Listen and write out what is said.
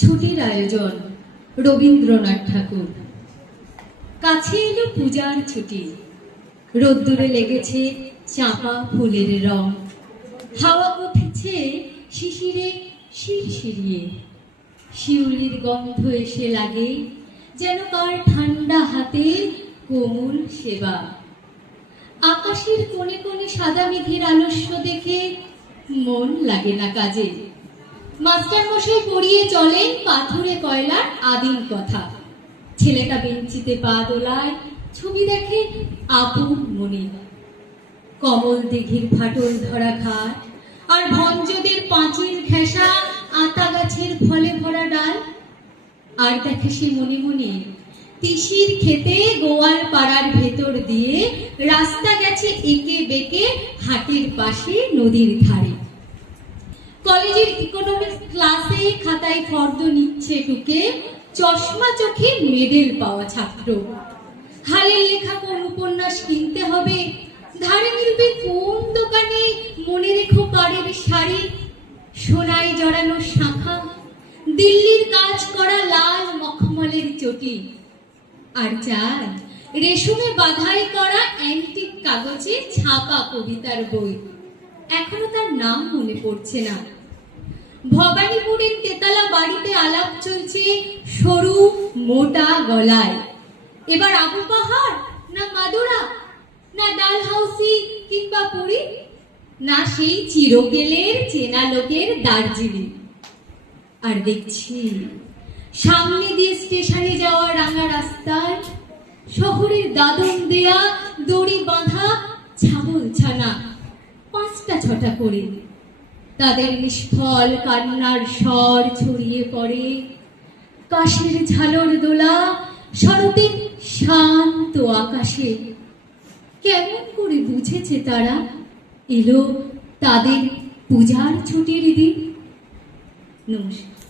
ছুটির আয়োজন রবীন্দ্রনাথ ঠাকুর। কাছে এলো পূজার ছুটি, রোদ্দুরে লেগেছে চাঁপা ফুলের রং, হাওয়া উঠেছে শিশিরে শিরশিরিয়ে, শিউলির গন্ধ এসে লাগে যেন কার ঠান্ডা হাতের কোমল সেবা। আকাশের কোণে কোণে সাদা মেঘের আলস্য দেখে মন লাগে না কাজে। মাস্টার মশাই পড়িয়ে চলেন পাথুরে কয়লার আদিম কথা। ছেলেটা বেঞ্চিতে পা দোলায়, ছবি দেখে আপন মনে। কমল দিঘির ফাটল ধরা ঘাট আর ভঞ্জদের পাঁচিল ঘেঁষা আতা গাছের ফলে ভরা ডাল। আর দেখে সে মনে মনে তিসির খেতে গোয়াল পাড়ার ভেতর দিয়ে রাস্তা গেছে একে বেঁকে হাটের পাশে নদীর ধারে। কলেজের ইকোনমিক্স ক্লাসে খাতায় ফর্দ নিচ্ছে টুকে চশমা চোখে মেডেল পাওয়া ছাত্র। হালের লেখা কোন উপন্যাস কিনতে হবে, ধারে মিলবে কোন দোকানে, মনে রেখো পাড়ের শাড়ি, সোনায় জড়ানো শাখা, দিল্লির কাজ করা লাল মখমলের চটি, আর চাই রেশমে বাধাই করা অ্যান্টিক কাগজে ছাপা কবিতার বই। এখনো তার নাম মনে পড়ছে না। ভবানীপুরের তেতলা বাড়িতে আলাপ চলছে সরু মোটা গলায়। এবার আবু পাহাড় না মাদুরা, না ডালহাউসি কিংবা পুরী, না সেই চিরকেলের চেনা লোকের দার্জিলিং। আর দেখছি সামনে দিয়ে স্টেশনে যাওয়া রাঙা রাস্তায় শহরের দাদন দেয়া দড়ি বাঁধা ছাগল ছানা ৫টা ৬টা করে, তাদের নিষ্ফল কান্নার স্বর ছড়িয়ে পড়ে। কাশের ঝালর দোলা শরতের শান্ত আকাশে। কেমন করে বুঝেছে তারা এলো তাদের পূজার ছুটির দিন? নমস্কার।